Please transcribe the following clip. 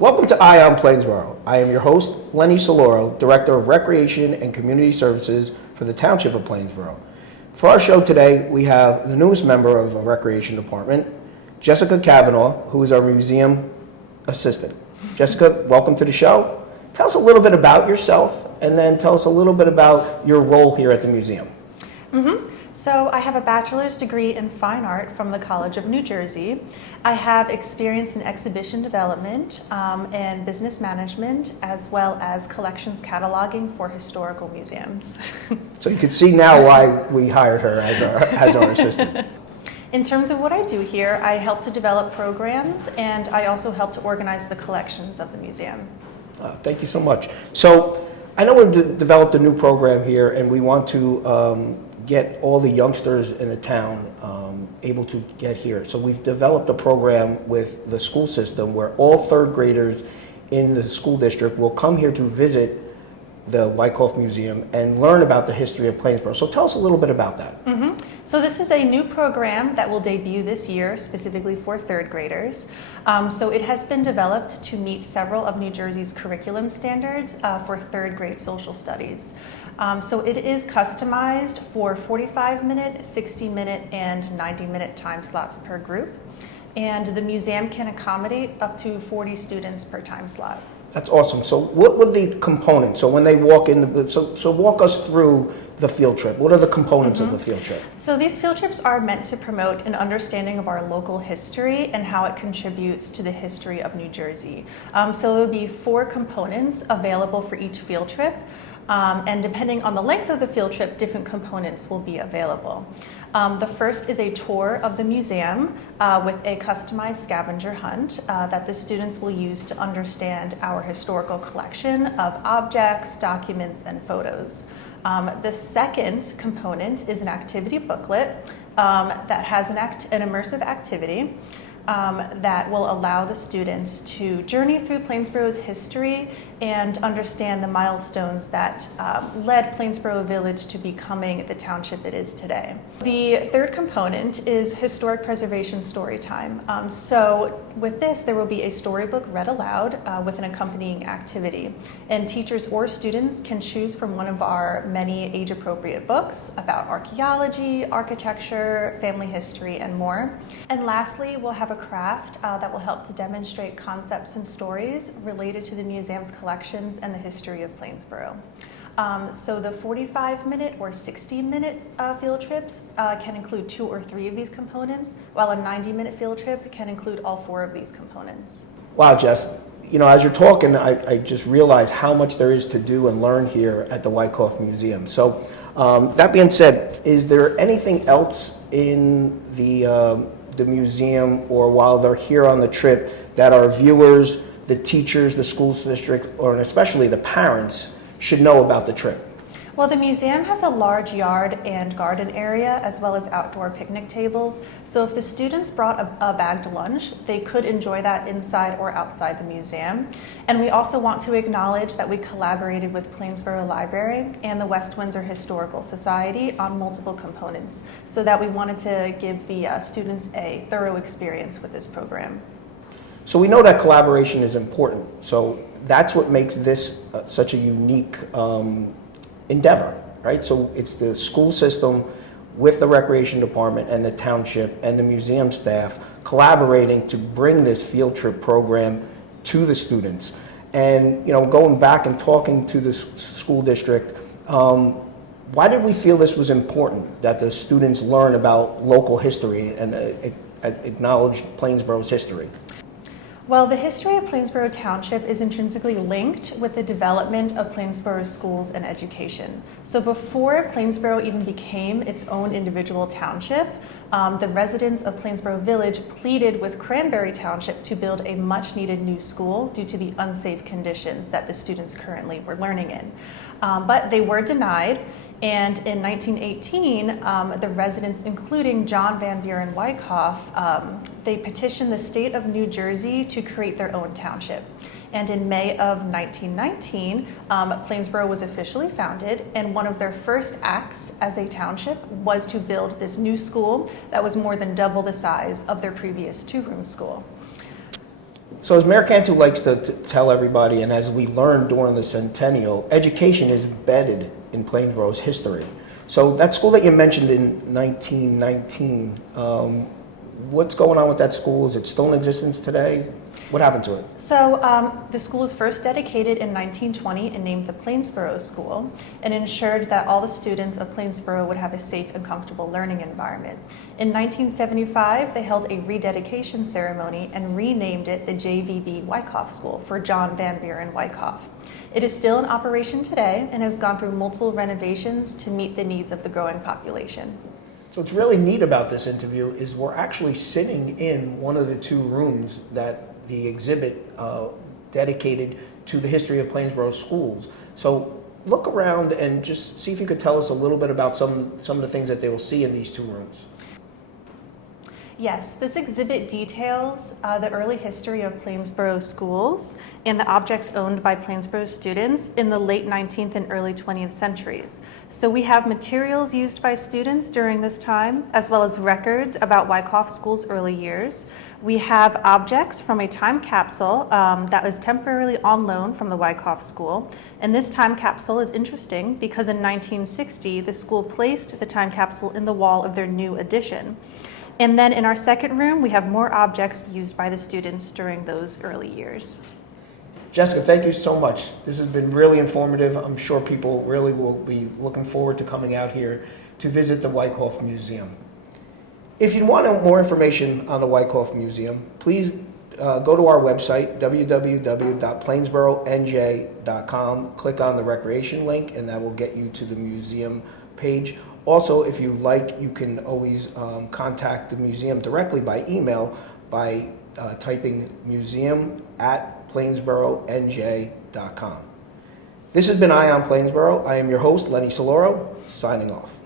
Welcome to Eye on Plainsboro. I am your host, Lenny Soloro, Director of Recreation and Community Services for the Township of Plainsboro. For our show today, we have the newest member of the Recreation Department, Jessica Cavanaugh, who is our museum assistant. Jessica, welcome to the show. Tell us a little bit about yourself, and then tell us a little bit about your role here at the museum. So I have a bachelor's degree in fine art from the College of New Jersey. I have experience in exhibition development and business management, as well as collections cataloging for historical museums. So you can see now why we hired her as our assistant. In terms of what I do here, I help to develop programs, and I also help to organize the collections of the museum. Thank you so much. So I know we've developed a new program here, and we want to get all the youngsters in the town able to get here. So we've developed a program with the school system where all third graders in the school district will come here to visit the Wicoff Museum and learn about the history of Plainsboro. So tell us a little bit about that. So this is a new program that will debut this year specifically for third graders. So it has been developed to meet several of New Jersey's curriculum standards for third grade social studies. So it is customized for 45-minute, 60-minute, and 90-minute time slots per group. And the museum can accommodate up to 40 students per time slot. That's awesome. So what would the components, so when they walk in, so walk us through the field trip. What are the components of the field trip? So these field trips are meant to promote an understanding of our local history and how it contributes to the history of New Jersey. So there will be 4 components available for each field trip. And depending on the length of the field trip, different components will be available. The first is a tour of the museum with a customized scavenger hunt that the students will use to understand our historical collection of objects, documents, and photos. The second component is an activity booklet that has an immersive activity that will allow the students to journey through Plainsboro's history and understand the milestones that led Plainsboro Village to becoming the township it is today. The third component is historic preservation story time. So with this, there will be a storybook read aloud with an accompanying activity. And teachers or students can choose from one of our many age-appropriate books about archaeology, architecture, family history, and more. And lastly, we'll have a craft that will help to demonstrate concepts and stories related to the museum's collections and the history of Plainsboro. So the 45-minute or 60-minute field trips can include 2 or 3 of these components, while a 90-minute field trip can include all 4 of these components. Wow, Jess. You know, as you're talking, I just realized how much there is to do and learn here at the Wicoff Museum. So that being said, is there anything else in the museum or while they're here on the trip that our viewers, the teachers, the school district, or especially the parents should know about the trip? Well, the museum has a large yard and garden area as well as outdoor picnic tables. So if the students brought a bagged lunch, they could enjoy that inside or outside the museum. And we also want to acknowledge that we collaborated with Plainsboro Library and the West Windsor Historical Society on multiple components, so that we wanted to give the students a thorough experience with this program. So we know that collaboration is important. So that's what makes this such a unique endeavor, right? So it's the school system with the recreation department and the township and the museum staff collaborating to bring this field trip program to the students. And you know, going back and talking to the school district, why did we feel this was important that the students learn about local history and acknowledge Plainsboro's history? Well, the history of Plainsboro Township is intrinsically linked with the development of Plainsboro's schools and education. So before Plainsboro even became its own individual township, the residents of Plainsboro Village pleaded with Cranberry Township to build a much-needed new school due to the unsafe conditions that the students currently were learning in. But they were denied. And in 1918, the residents, including John Van Buren Wicoff, they petitioned the state of New Jersey to create their own township. And in May of 1919, Plainsboro was officially founded, and one of their first acts as a township was to build this new school that was more than double the size of their previous 2-room school. So as Mayor Cantu likes to tell everybody, and as we learned during the centennial, education is embedded in Plainsboro's history. So that school that you mentioned in 1919, what's going on with that school? Is it still in existence today? What happened to it? So the school was first dedicated in 1920 and named the Plainsboro School, and ensured that all the students of Plainsboro would have a safe and comfortable learning environment. In 1975, they held a rededication ceremony and renamed it the JVB Wicoff School for John Van Buren Wicoff. It is still in operation today and has gone through multiple renovations to meet the needs of the growing population. So what's really neat about this interview is we're actually sitting in one of the two rooms that the exhibit dedicated to the history of Plainsboro schools. So look around and just see if you could tell us a little bit about some of the things that they will see in these two rooms. Yes, this exhibit details the early history of Plainsboro schools and the objects owned by Plainsboro students in the late 19th and early 20th centuries. So we have materials used by students during this time, as well as records about Wicoff School's early years. We have objects from a time capsule that was temporarily on loan from the Wicoff School. And this time capsule is interesting because in 1960, the school placed the time capsule in the wall of their new addition. And then in our second room, we have more objects used by the students during those early years. Jessica, thank you so much. This has been really informative. I'm sure people really will be looking forward to coming out here to visit the Wicoff Museum. If you want more information on the Wicoff Museum, please go to our website, www.plainsboronj.com. Click on the recreation link, and that will get you to the museum page. Also, if you like, you can always contact the museum directly by email by typing museum@plainsboronj.com. This has been Eye on Plainsboro. I am your host, Lenny Soloro, signing off.